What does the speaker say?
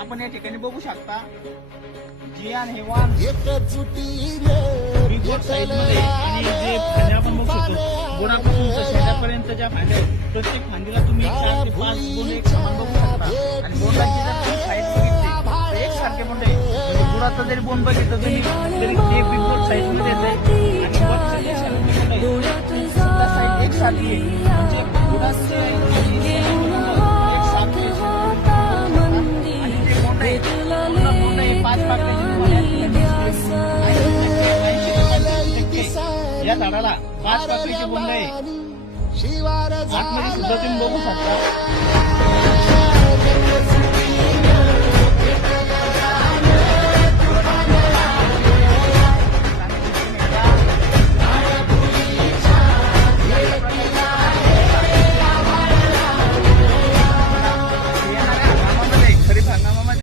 आपण या ठिकाणी बघू शकता जियान हे वाण बिगोट साईज मध्ये आणि जे फांद्या आपण बघू शकतो गोडापासून तर शेंड्यापर्यंतच्या फांद्या प्रत्येक फांदीला तुम्ही 4 ते 5 बोंड एक समान बघू शकता आणि बोंडाची जर तुम्ही साईज बघितली तर एकसारखे बोंड आहे. म्हणजे गुळाचं जरी बोंड बघितलं तुम्ही तरी ते बिगोट साईज मध्ये येते आणि वरचं जे शेंडे बोंड आहे ती सुद्धा साईज एकसारखी आहे. म्हणजे गुळाचे एकसारखे आणि ते बोंड आहे पूर्ण बोंड आहे 5 पाकळ्याची या झाडाला 5 पाकळीचे बोंड आहे. आतमध्ये सुद्धा तुम्ही बघू शकता.